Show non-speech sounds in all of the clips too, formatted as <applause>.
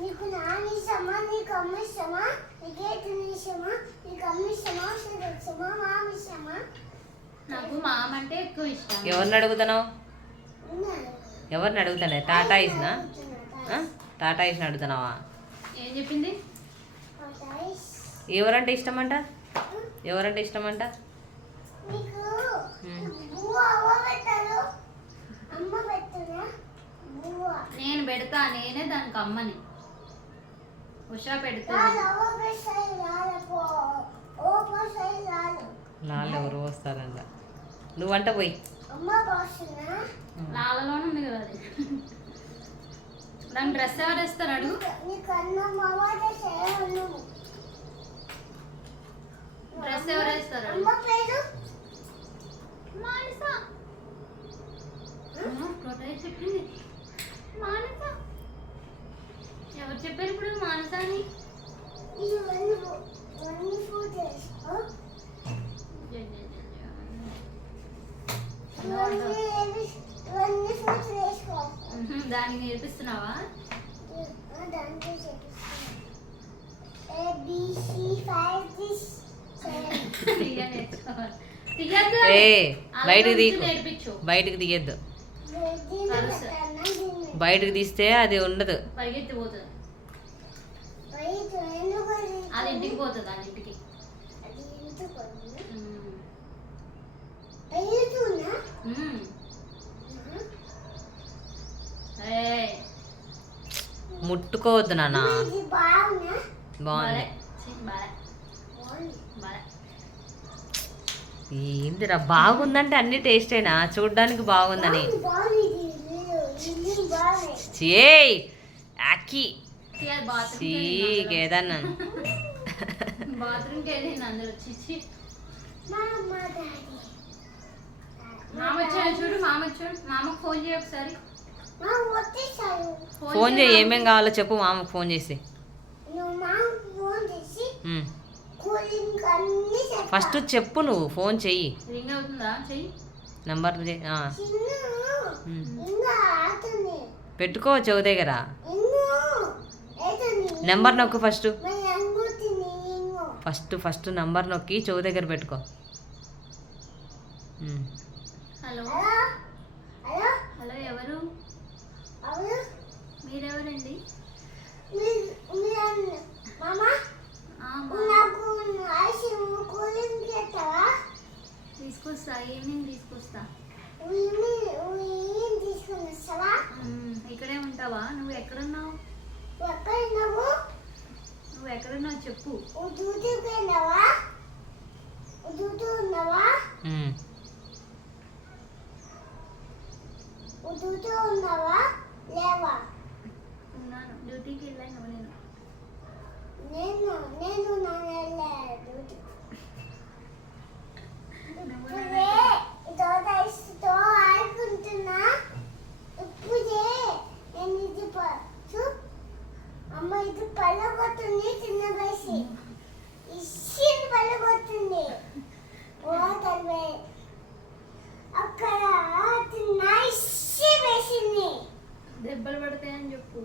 నీకు నాన్న ఇష్టమా నీకు అమ్మ ఇష్టమా నీకు ఏతని ఇష్టమా నీకు అమ్మ ఇష్టమా సరే ఇష్టమా మామ ఇష్టమా నాకు మామ అంటే ఎక్కువ ఇష్టం. ఎవరిని అడుగుతున్నావు. ఎవరిని అడుగుతానే టాటా ఇస్నా? టాటా ఇస్ని అడుగుతున్నావా? ఏం చెప్పింది. ఎవరంటే ఇష్టమంట? ఎవరంటే ఇష్టమంట? నీకు నేను పెడతా నేనే దానికి అమ్మని. ఉషా పెడుతుంది నాళ్ళు ఎవరు వస్తారంట. నువ్వంట పోయి. లాలలోనే ఉంది కదా అది. దాని డ్రెస్ ఎవరు చేయను డ్రెస్ ఎవరు వేస్తారు అమ్మ పేరు? మానస. అమ్మ, ప్రొటెక్ట్ చెప్పింది. మానస ఎవరు చెప్పారు ఇప్పుడు మానస అని ఇది వన్ వన్ ఫుడ్ చేసుకో ఇవన్నీ ఇవన్నీ ఫుడ్ వేసుకో ఉహుం, దానికి నేర్పిస్తున్నావా? బయటికి బయటికి తీయద్దు. బయటికి తీస్తే అది ఉండదు. పరిగెత్తి పోతుంది బయట ఎందుకు అది? ఇంటికి పోతుంది అది ఇంటికి ముట్టుకోవద్దు నాన్న. బాగుంది. ఏందిరా బాగుందంటే అన్ని టేస్ట్ అయినా చూడ్డానికి బాగుందని. బాగుంది, బాగుంది ఇది. <laughs> వెళ్ళింది మామ చూడు మామ మామకు ఫోన్ చేయ ఒకసారి. ఫోన్ చేయి ఏమేం కావాలో చెప్పు మామకు ఫోన్ చేసి. ఫస్ట్ చెప్పు నువ్వు ఫోన్ చెయ్యి. రింగ్ అవుతుందా? చెయ్యి. నంబర్ పెట్టుకో చెవు దగ్గర. నెంబర్ నొక్కు ఫస్ట్. ఫస్ట్ ఫస్ట్ నంబర్ నొక్కి చెవు దగ్గర పెట్టుకో. హలో. హలో. ఎవరు? మీరెవరండి? తీసుకొస్తా ఈవినింగ్ తీసుకొస్తా? ఇక్కడే ఉంటావా? నువ్వు ఎక్కడున్నావు? ఎక్కడ నువ్వు ఎక్కడున్నావు చెప్పు. ఉన్నాను. డ్యూటీకి వెళ్ళాను నేను. నేను నేను నా పడతాయని చెప్పు.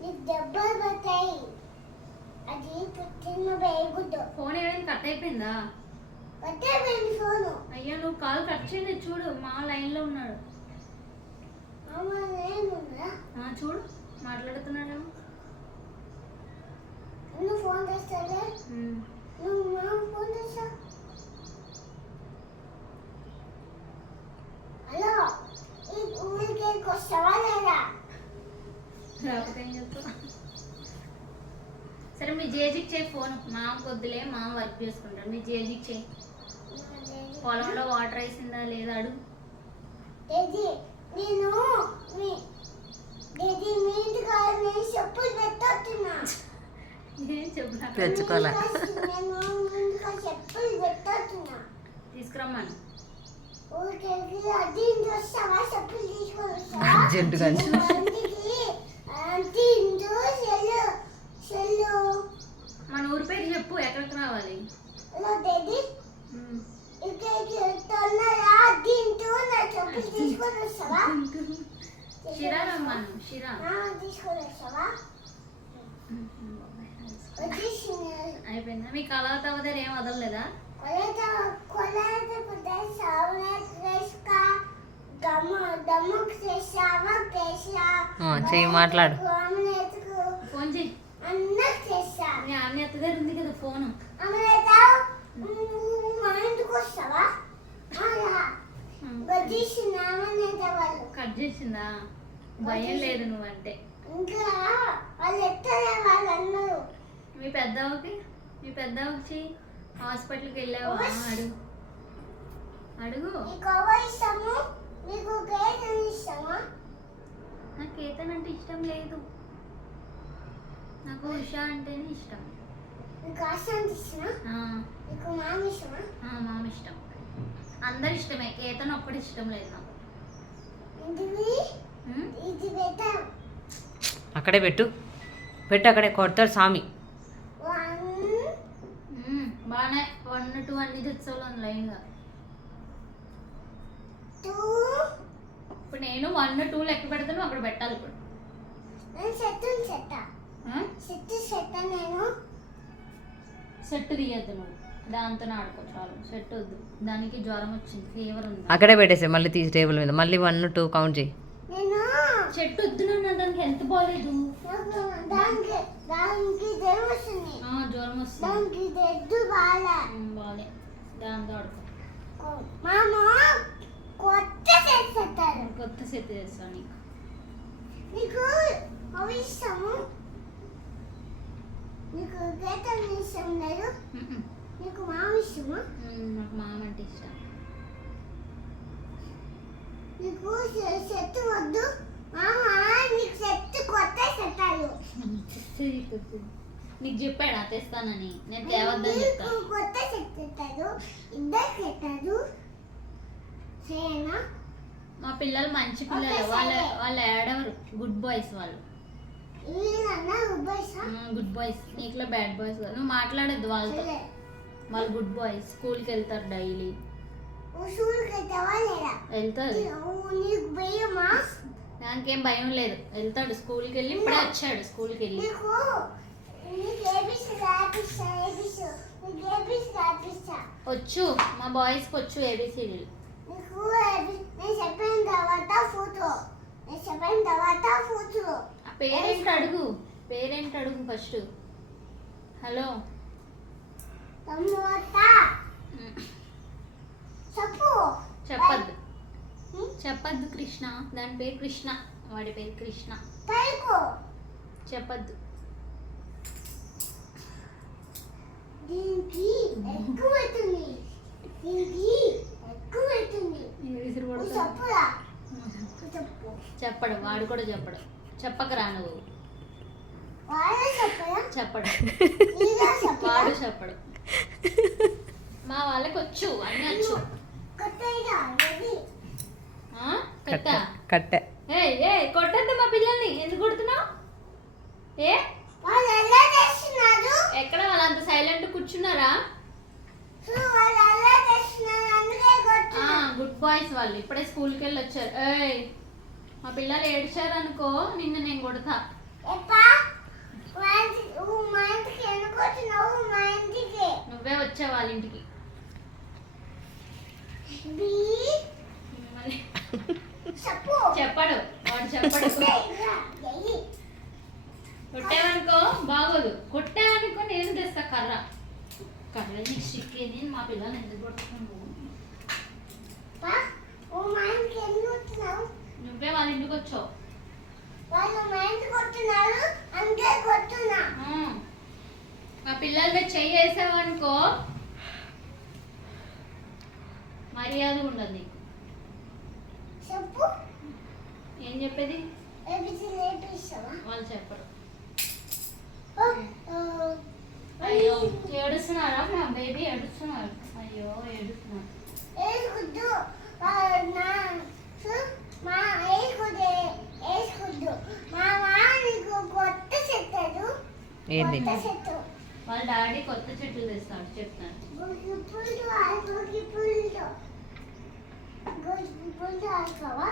నీకు దెబ్బలు పడతాయి. అది పుట్టిన వేయకూడదు ఫోన్ ఏమైనా కట్ అయిపోయిందా? పట్టేపోయింది ఫోను. అయ్యో నువ్వు కాల్ కట్ చేయలేదు చూడు. మా లైన్లో ఉన్నాడు. చూడు. మాట్లాడుతున్నాడేమో నువ్వు ఫోన్ చేస్తాలే ఉమ్. నువ్వు మా ఫోన్ చేస్తా హలో ఈ ఊరికి వస్తావా లేదా రాకపోతే ఏం చెప్పు సరే మీ జేజీకి చేయి ఫోన్ మామ కొద్దులే మామ వర్క్ చేసుకుంటాడు. మీ జేజీకి చేయి పొలంలో వాటర్ వేసిందా లేదా అడుగు. డేజీ నేను మీ డేజీ మీ ఇంటికి కాదు, నేను చెప్పులు పెట్టొస్తున్నా ఏం చెప్పు నాకు. తెచ్చుకోలే నేను మీ ఇంటికి చెప్పులు పెట్టొస్తున్నా తీసుకురమ్మను ఊరికి వెళ్ళి అది ఇంటి వస్తావా చెప్పులు తీసుకొని వస్తావా అర్జెంటుగా ఇంటికి ఆంటీ ఇంటి సెల్లు సెల్లు మన ఊరి పేరు చెప్పు ఎక్కడికి రావాలి హలో డేడీ ఉమ్. ఇక్కడికి వెళ్తున్నారా దీంతో నా చెప్పులు తీసుకొని వస్తావా షిరా రమ్మను షిరా నా తీసుకొని వస్తావా వచ్చేసింది అయిపోయిందా మీ కళా తవదరు ఏం వదలలేదా కొలత కొలత పుట్టే సావన కృష్క దమ్మ దమ్మ కృష్ణ కృష్ణ ఆ, చెయ్యి మాట్లాడు. ఫోన్ చెయ్యి. ఆమె దగ్గర ఉంది కదా ఫోను. కట్ చేసిందా భయం లేదు నువ్వంటే. ఇంకా వాళ్ళు ఎత్తలే వాళ్ళు అన్నారు. మీ పెద్దవకి మీ పెద్దవకి చెయ్యి. హాస్పిటల్కి వెళ్ళావా? అడుగు. అడుగు. నీకు కేతన్ అంటే ఇష్టం లేదు. నాకు ఉషా అంటేనే ఇష్టం. మామ ఇష్టం. అందరు ఇష్టమే కేతన్ ఒక్కటి ఇష్టం లేదు నాకు. ఇది ఉమ్? ఇది పెట్టాం అక్కడే పెట్టు. పెట్టు అక్కడే కొడతాడు స్వామి. వన్ టూ అన్ని తెచ్చావు లైన్గా టూ ఇప్పుడు నేను వన్ టూ లెక్క పెడతాను అక్కడ పెట్టాలి ఇప్పుడు. నేను సెట్ సెట్. ఆ? సెట్ సెట్ నేను. సెట్ తీయద్దు నువ్వు. దాంతో ఆడుకో చాలు. సెట్ వద్దు. దానికి జ్వరం వచ్చింది ఫీవర్ ఉంది. అక్కడే పెట్టేసే మళ్ళీ తీసి టేబుల్ మీద. మళ్ళీ వన్ టూ కౌంట్ చేయి. నేను. చెట్టు వద్దు నాన్న దానికి హెల్త్ బాగాలేదు దానికి దానికి జ్వరం వస్తుంది ఆ, జ్వరం వస్తుంది దానికి తెద్దు బాగా ఉమ్, బాగాలే దాంతో ఆడుకో. మామ కొత్త సెట్ పెట్టారు కొత్త సెట్ చేస్తాను నీకు. నీకు అవి ఇష్టము నీకు కేతన్ ఇష్టం లేదు? నీకు మామ ఇష్టమా నాకు మామ అంటే ఇష్టం. నీకు సెట్ వద్దు? నీకు చెప్పాడా? తెస్తానని. నేను తేవద్దని కొత్త సెట్ పెట్టారు ఇద్దరు సరేనా? మా పిల్లలు మంచి పిల్లలు. వాళ్ళ. వాళ్ళు ఏడవరు. గుడ్ బాయ్స్ వాళ్ళు. గుడ్ బాయ్స్ నీకులో బ్యాడ్ బాయ్స్ నువ్వు మాట్లాడొద్దు వాళ్ళతో. వాళ్ళు గుడ్ బాయ్స్ స్కూల్కి వెళ్తారు డైలీ వెళ్తారు. దానికేం భయం లేదు. వెళ్తాడు స్కూల్కి వెళ్ళి ఇప్పుడే వచ్చాడు స్కూల్కి వెళ్ళి వచ్చు మా బాయ్స్కి వచ్చు ఏబిసిడీలు పేరెంట్ అడుగు. పేరెంట్ అడుగు ఫస్ట్. హలో. చెప్పద్దు? చెప్పద్దు కృష్ణ. దాని పేరు కృష్ణ. వాడి పేరు కృష్ణ. చెప్పద్దు. దీనికి ఎక్కువ అవుతుంది. దీనికి ఎక్కువ అవుతుంది. చెప్పడు. వాడు కూడా చెప్పడు. చెప్పకరా నువ్వు. చెప్పడు? వాడు చెప్పడు. మా వాళ్ళకి వచ్చు. అన్నీ వచ్చు? కట్ట? కట్టె. కొట్టద్దు మా పిల్లల్ని. ఎందుకు కొడుతున్నావు? ఏ? వాళ్ళు ఎక్కడ వాళ్ళంత సైలెంట్ కూర్చున్నారా? వాళ్ళు గుడ్ బాయ్స్ వాళ్ళు. ఇప్పుడే స్కూల్కి వెళ్ళి వచ్చారు. ఏయ్ మా పిల్లలు ఏడ్చారు అనుకో నిన్ను నేను కొడతా. నువ్వు వచ్చావు వాళ్ళ ఇంటికి. చెప్పడు. వాడు చెప్పడు. <laughs> కొట్టావనుకో బాగోదు. కొట్టావనుకో నేను తెస్తా కర్ర. కర్ర నీకు సిక్కేది మా పిల్లల్ని ఎందుకు కొట్టుకున్నావు నువ్వు వాళ్ళ ఇంటికి వచ్చావు. వాళ్ళు మా ఇంటికి వస్తున్నారు అందుకే కొట్టున్నా ఆ. మా పిల్లల మీద చెయ్యి వేసావనుకో మర్యాద ఉండదు నీకు చెప్పు ఏం చెప్పేది? వాళ్ళు చెప్పరు. అయ్యో ఏడుస్తున్నారా? మా బేబీ ఏడుస్తున్నారు. అయ్యో ఏడుస్తున్నారు. ఏంది? చెట్టు వాళ్ళ డాడీ కొత్త చెట్లు తెస్తాడు చెప్తాను. గుడ్డు పుల్లు ఆడుకోకి పుల్లు గుడ్డు పుల్లు ఆడుకోవా పుల్లు ఆడుకోవా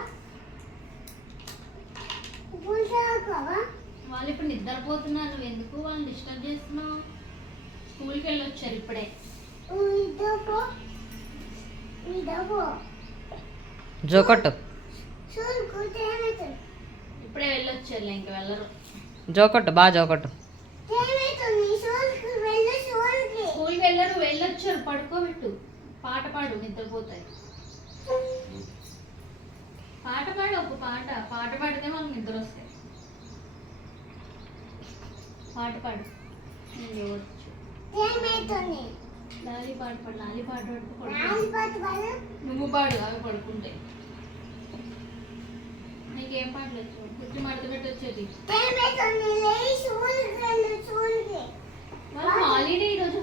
వాళ్ళు ఇప్పుడు నిద్రపోతున్నారు. ఎందుకు వాళ్ళని డిస్టర్బ్ చేస్తున్నావు? స్కూల్కి వెళ్ళి వచ్చారు ఇప్పుడే జోకొట్టు ఇప్పుడే వెళ్ళొచ్చారులే ఇంక వెళ్ళరు. జోకొట్టు బాగా జోకొట్టు స్కూల్కి వెళ్ళరు వెళ్ళొచ్చారు. పడుకోబెట్టు. పాట పాడు నిద్రపోతాయి. పాట పాడు ఒక పాట. పాట పాడితే వాళ్ళకి నిద్ర వస్తాయి. పాట పాడు. నేను చూడవచ్చు లాలి పాట పాడు లాలి పాట పాడు. నువ్వు పాడు అవి పడుకుంటాయి. నీకేం పాటలు వచ్చు? మడత పెట్టి చూడుకి వాళ్ళ హాలిడే ఈరోజు